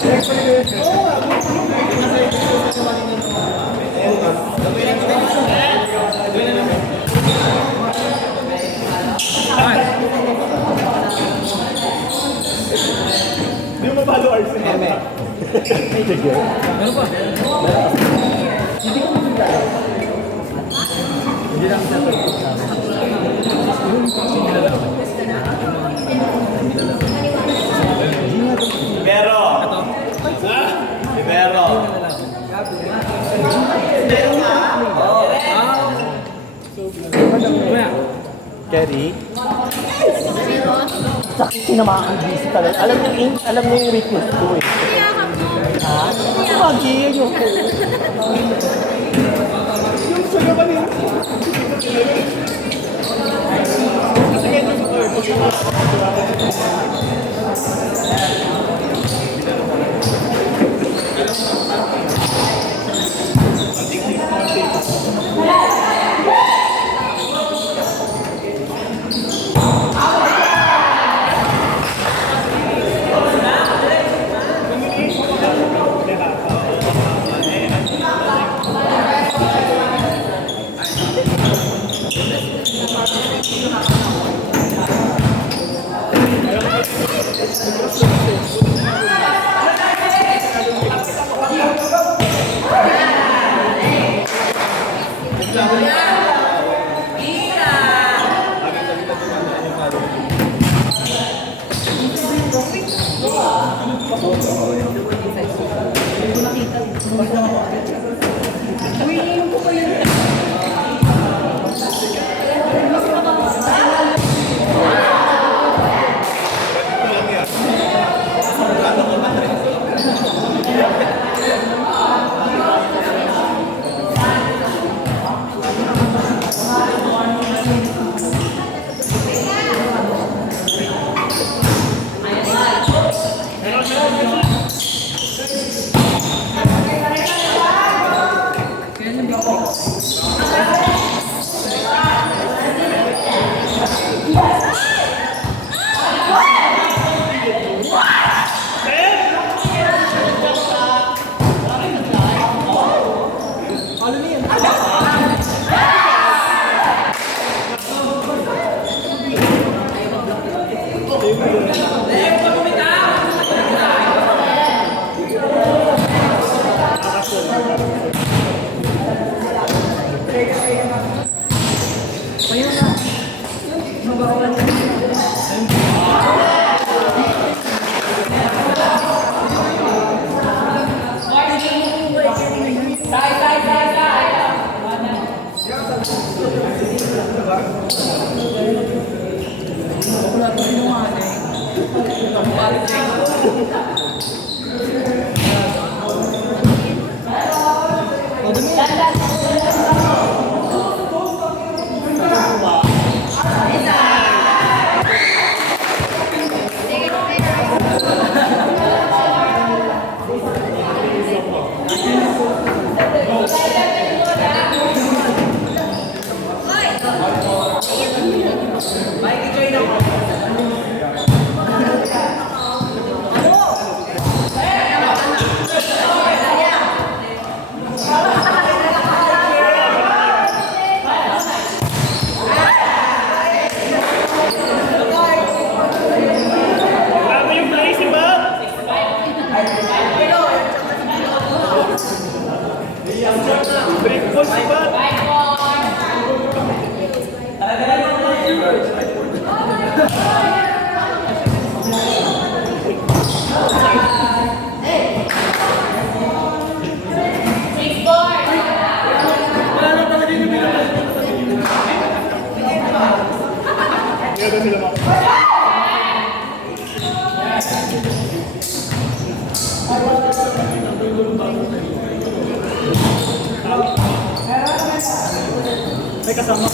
Hindi mo mabalo RC. Eme. Meron pa? Hindi ko magigala. Hindi lang sa pagkakot sa akin. Hindi na lang. Libero! Ha? Libero! Kerry? Sakit sinamahan busy talaga. Alam niya yung weakness ko eh. Ha? Magi, yung sa naman yun. May kasama.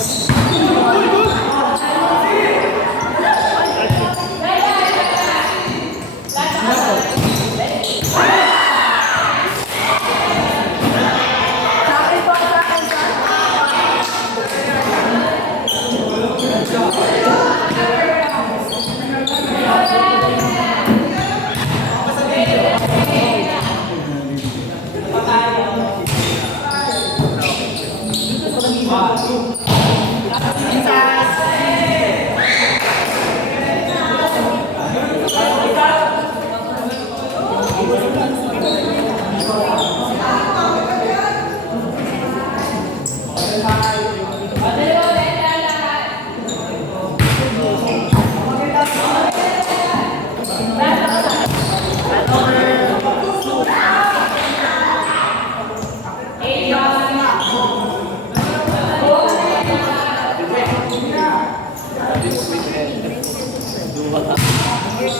Nice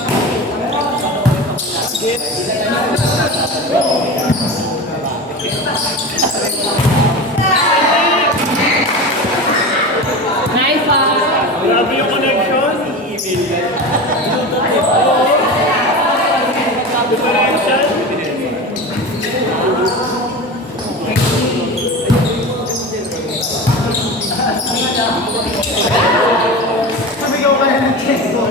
one! Grabe yung connection. Connection. Sabigaw ka na ng chest ball.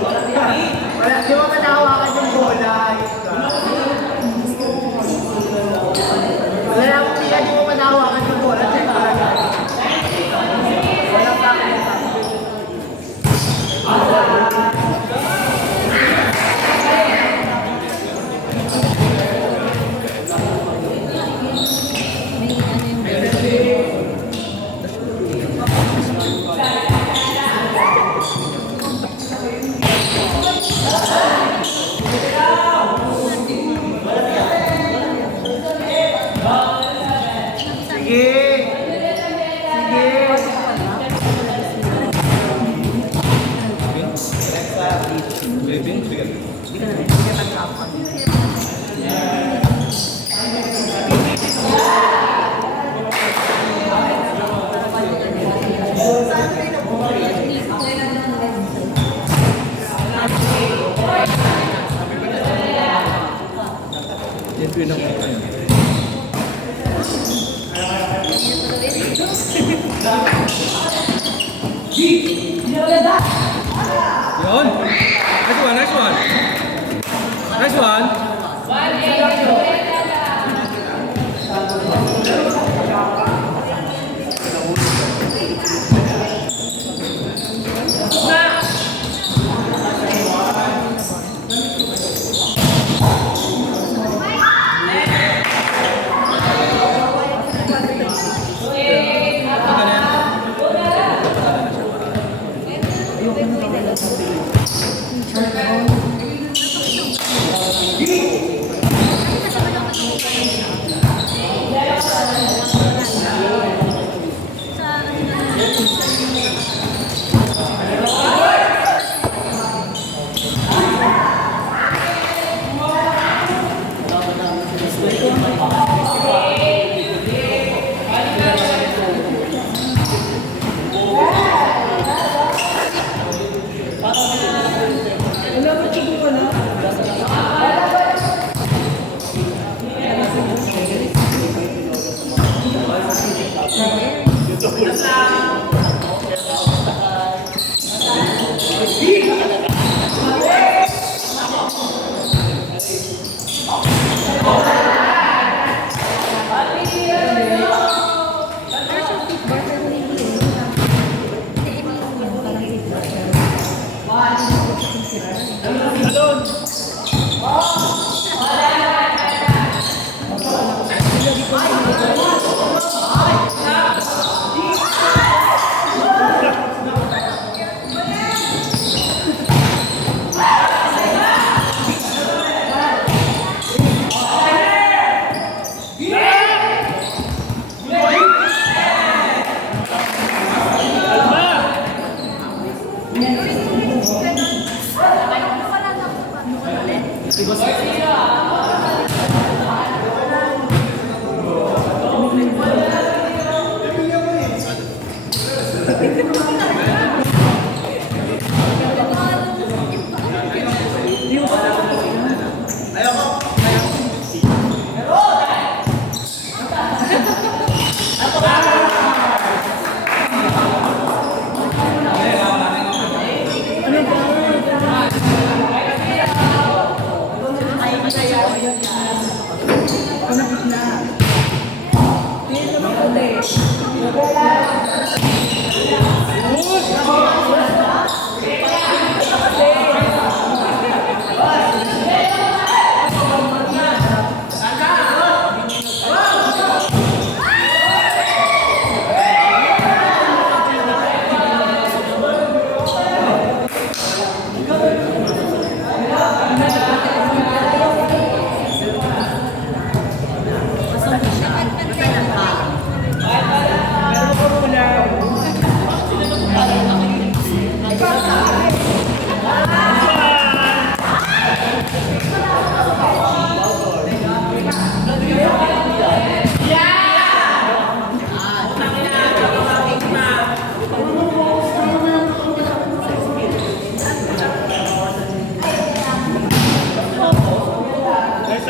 Wala, di ba manahawakan yung bola? Ayun ka. Wala na akong tiga, di mo manahawakan yung bola. Check ka lang. Wala pa. Sige! Sige! Yun. Nice one, nice one. Nice one.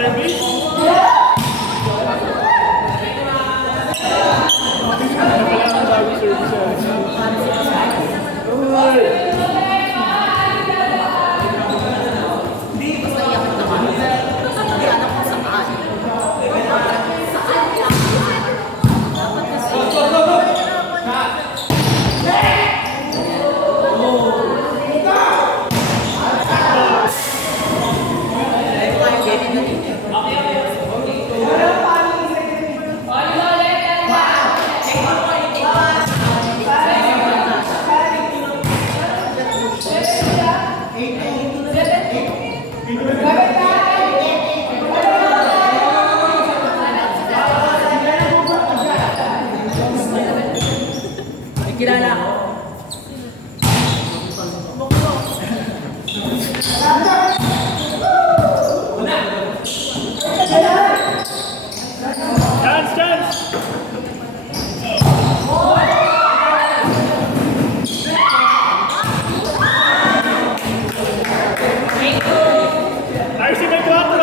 service? Ano pala ang bagong service? Chance, chance! RC may 4!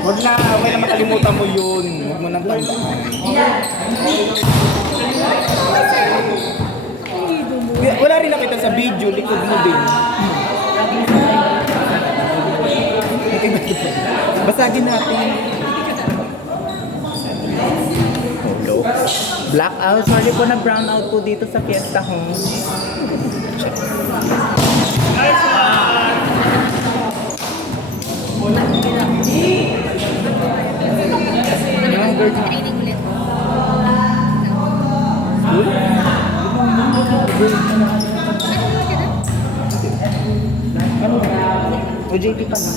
Huwag na makalimutan mo yun. Huwag mo nang tandaan. Wala rin nakita sa video, likod mo din. Basagin natin. Blackout. Sorry po na brownout po dito sa Fiesta Home. Nice one! Training ulit. OJT pa na.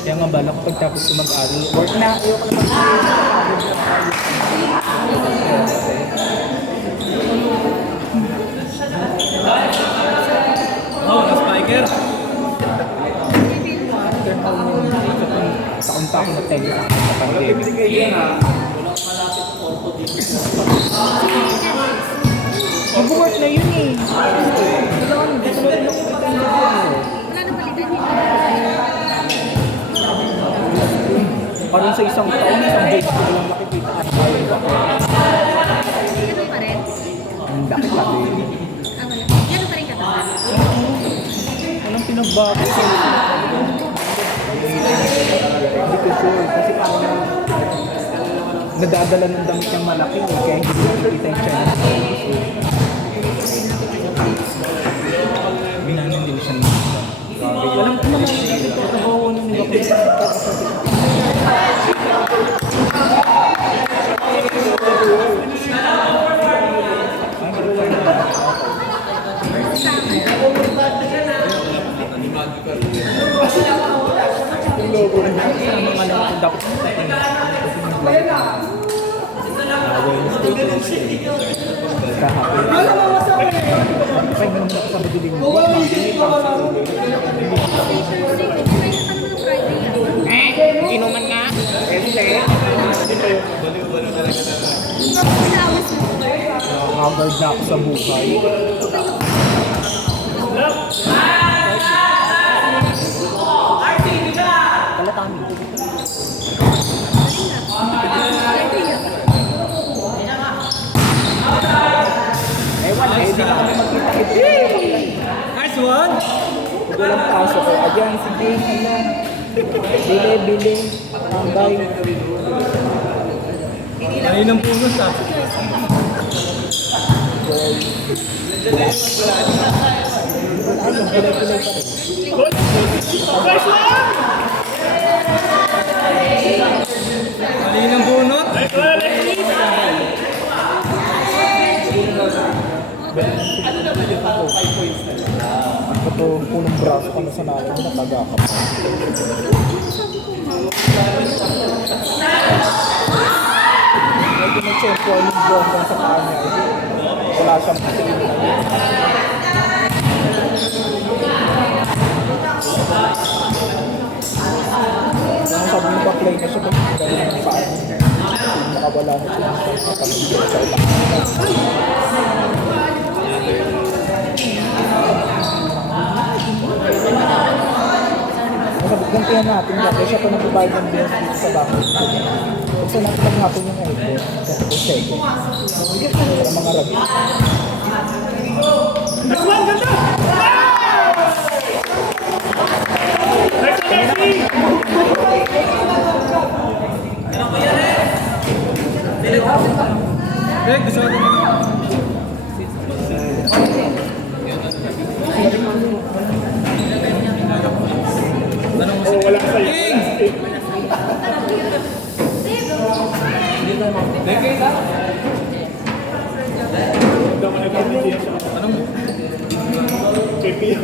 Kaya nga bala ko pagtapos ko mag-aral. Work na. Ayoko na Oh, na spiker. Taon-taon na tayo sa pandemic. Mag-work na yun eh. Wala na palitan yun. Parang sa isang taon, isang date ko lang makikita. Ganun pa rin. Ang daki-laki. Ah, wala. Ganun pa rin katagal. Walang pinagbago. Hindi ko sure. Kasi parang nadadala ng damit niyang malaki. Kaya hindi ko nakikita yung China. Binanan din siya ng alam ko naman ito. Trabaho ng nila ko. Dapat Haggard na ako sa buhay. Kalatami. Ewan, hindi na kami magkita-kita. Nice one! Walang pasok ko. Ayan, si Dane, ano. Bili, tambay. Mali ng punos ah. Ayun, kulay-kulay pa rin. Nice one! Mali ng bunot. Nice one, Alexis! Ito, punong braso ka na sa namin, nataga ka pa. Medyo nag-champion yung bondong sa kanya. Wala siyang pasilin na yun. Ang sabi ng baklay na siya, ganyan ang paan. Nakawala na siya sa pamilya sa ilang. Gantihan natin yan. Kaya siya pa nagbabayad ng bills dito sa bakit. Kasi natin maghapon yung airport. Ganito second. Ang mga rabi. Nice one, ganda! Nice one, Alexis! Greg, gusto ko. Tanong mo Oh, wala ka sa'yo. King! Hindi ako nagkamitiya siya. Tanong mo. Kay Pio.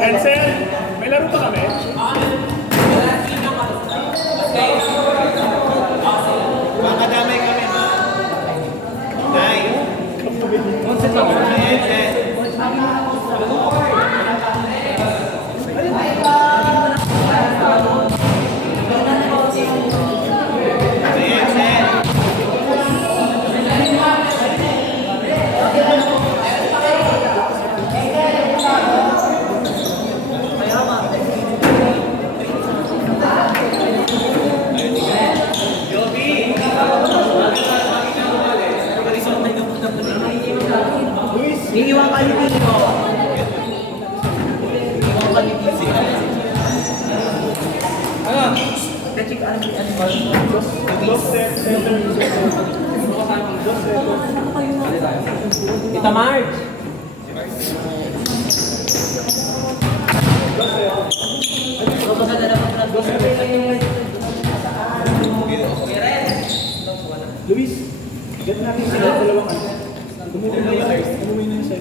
Ansel, may laro pa kami? Makadamay kami, ma. Nay. Ayan, Itamar! Luis, get natin sila dalawang ano. Umuwi na yung side.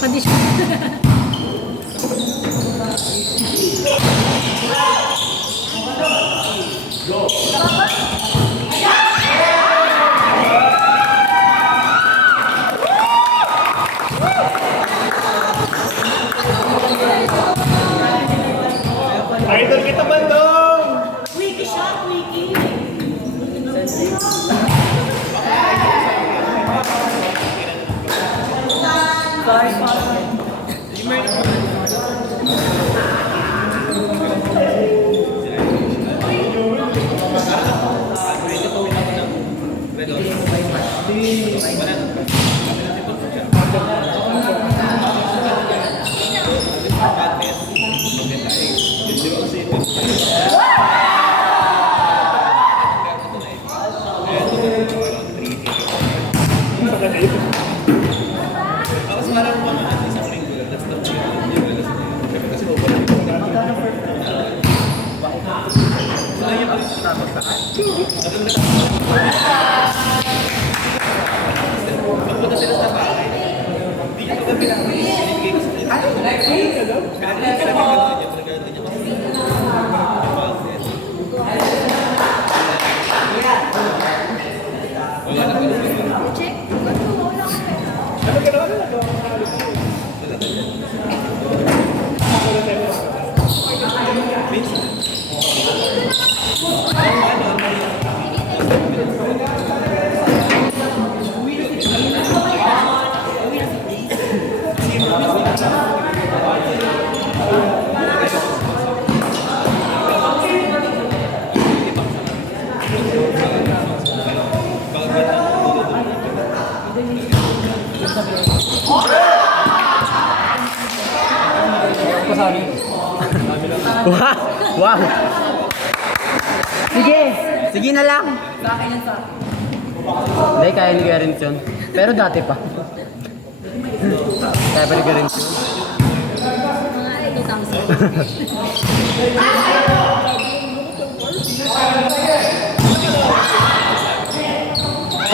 Condition. Idol kita, Bandong! Wiki shot, Wiki. Pagpunta sila sa bahay. Hindi niya pagkabi namin. Binibigay ko sa nila. Pinagkakagawa niya. Wala na pala. Check. Wala ko. Wow! Wow! Sige! Sige na lang! Hindi, kaya ni Garens yun. Pero dati pa. Kaya pa ni Garens yun. Mga 2,000.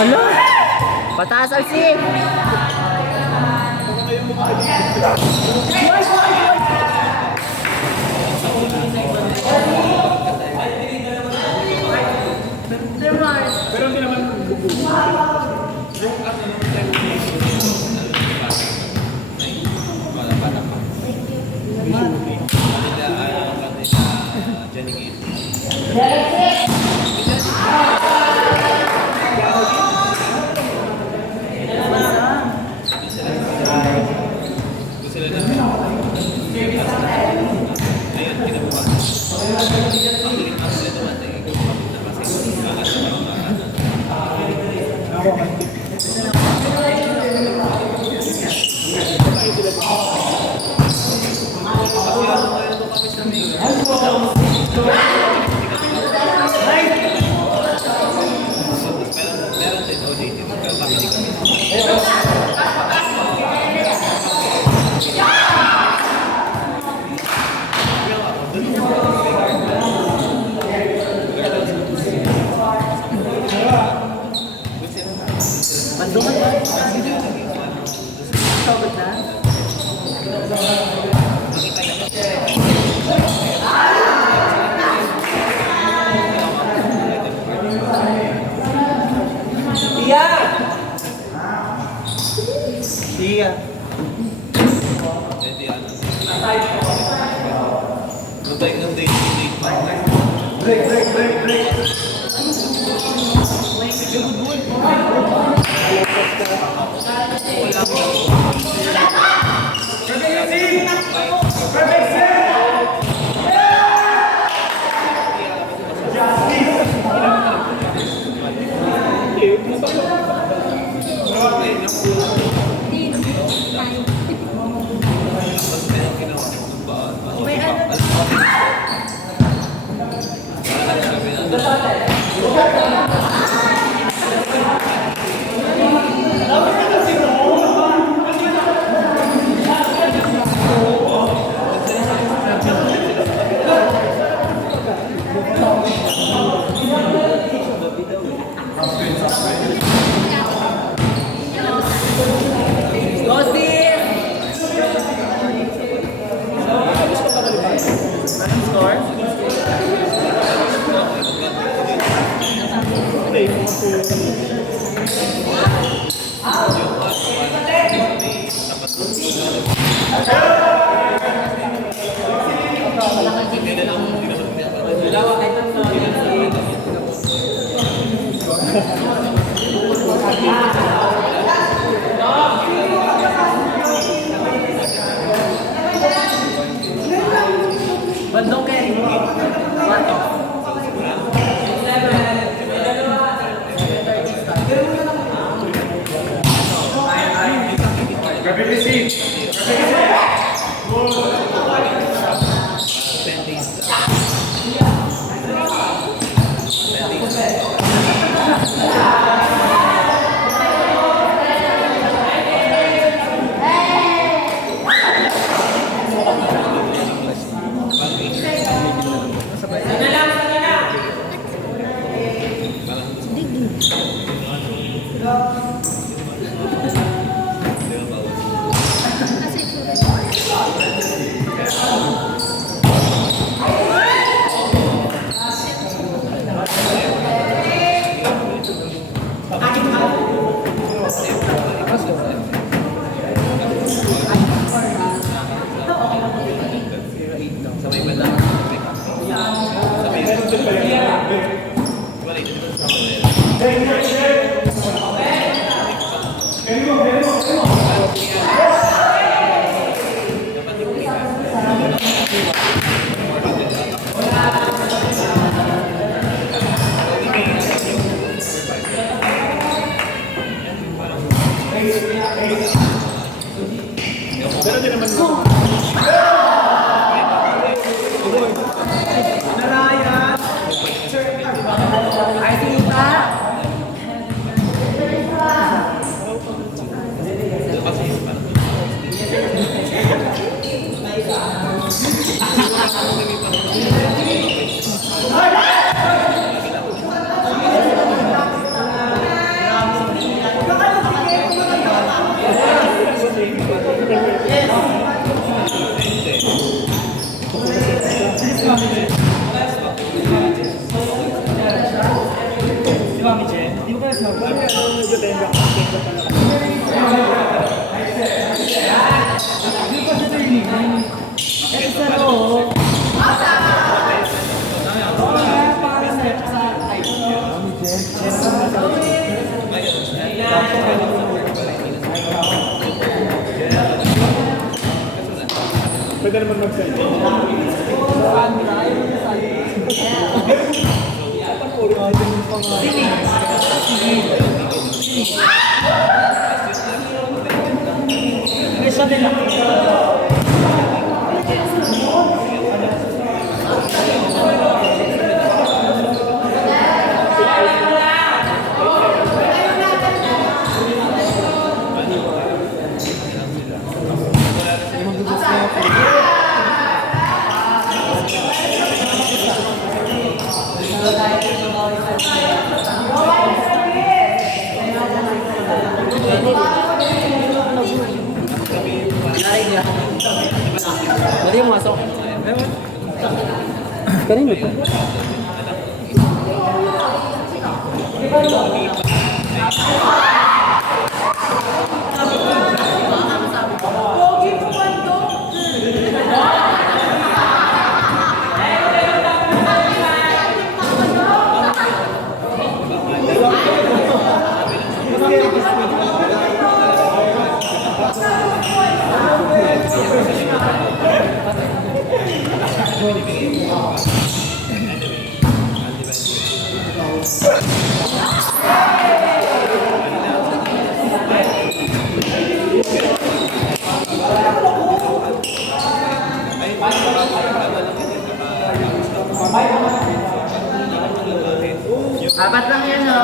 Ano? Pataas ang si! Pero hindi naman Iya. Jadi ano. Lutay ng date. Break. Bandong carry mo. Grabe receive. naman mo. Si Mami Jen, di ba kaya sinabi? Pwede naman mag-send. Mali yung masok. Kanino to? Apat lang yan, no?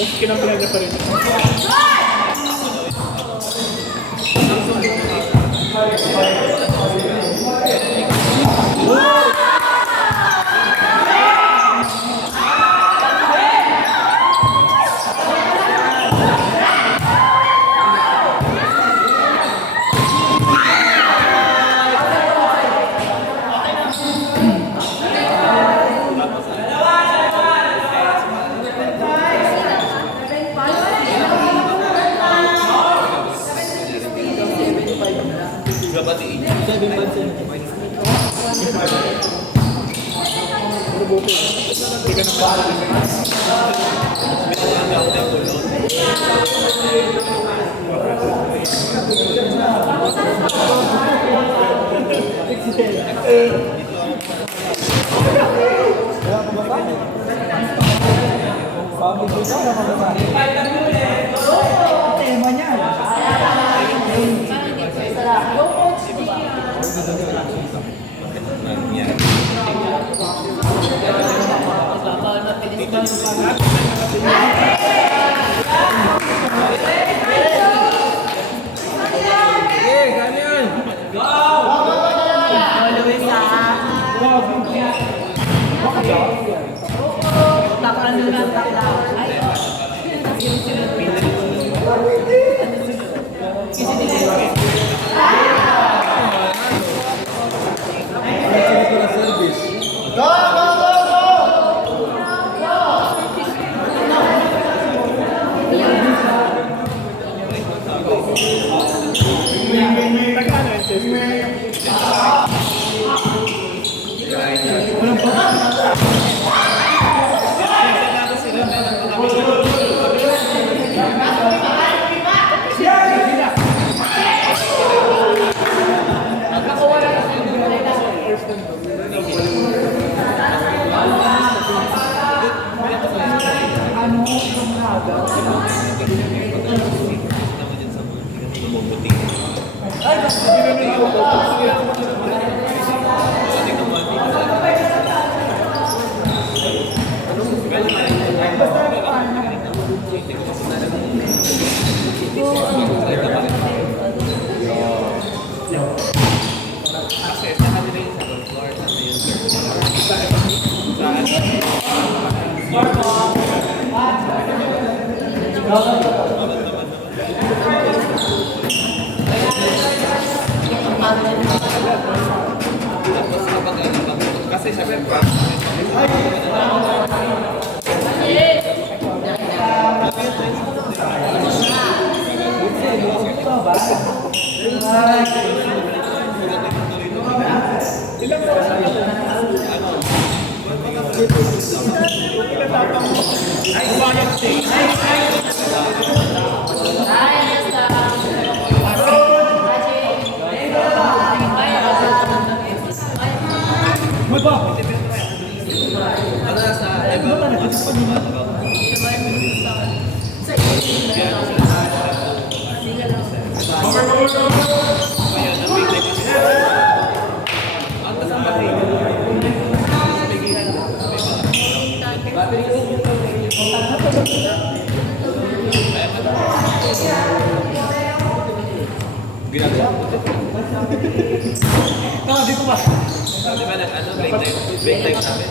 Tapos kinampihan niya pa rin. Kevin Bansin. Sabi ko siya na mga tema niya. Okay, ganyan. Kasi sabi ko, di ba ano, break time namin.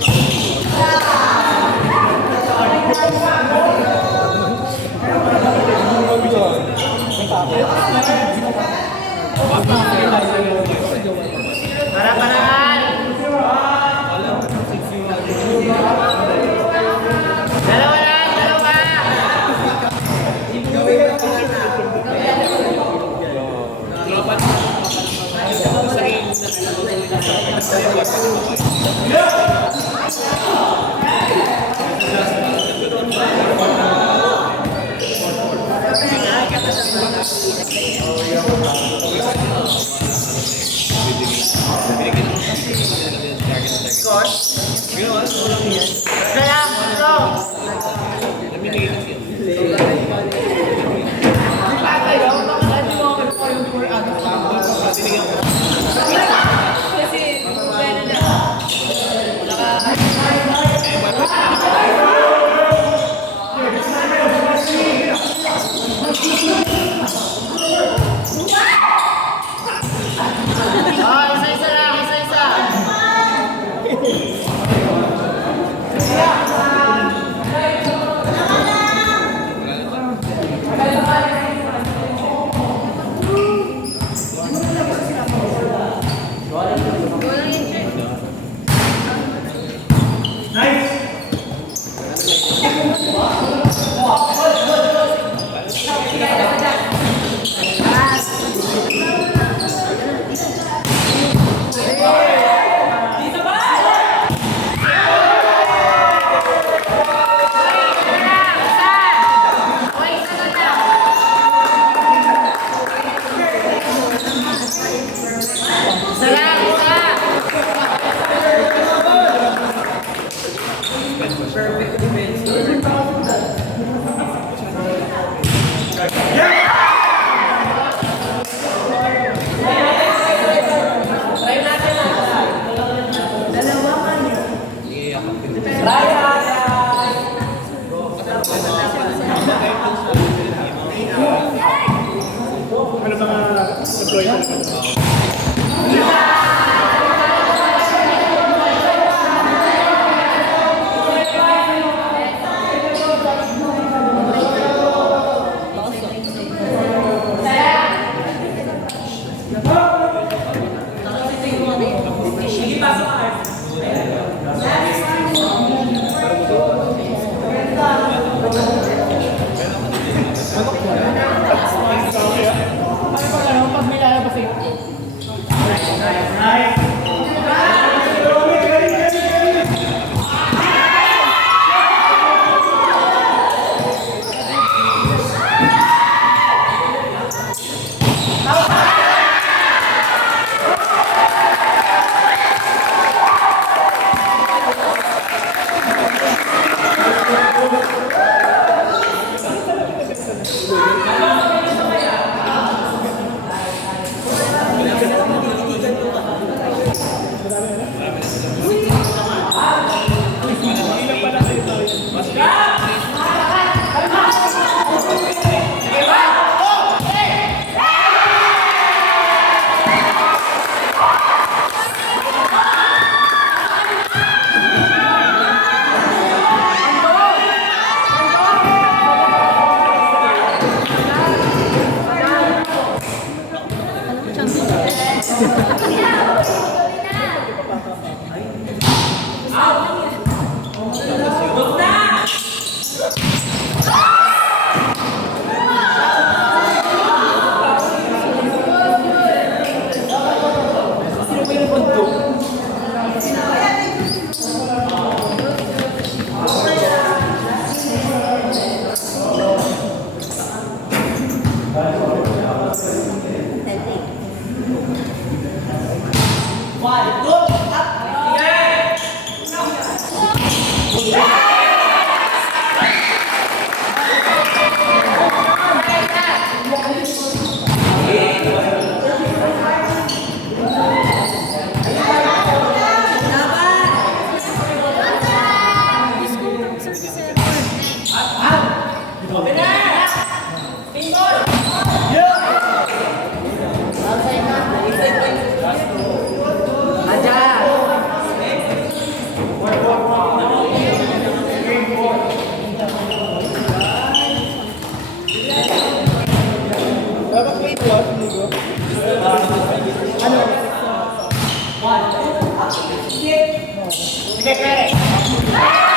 Sige, kaya.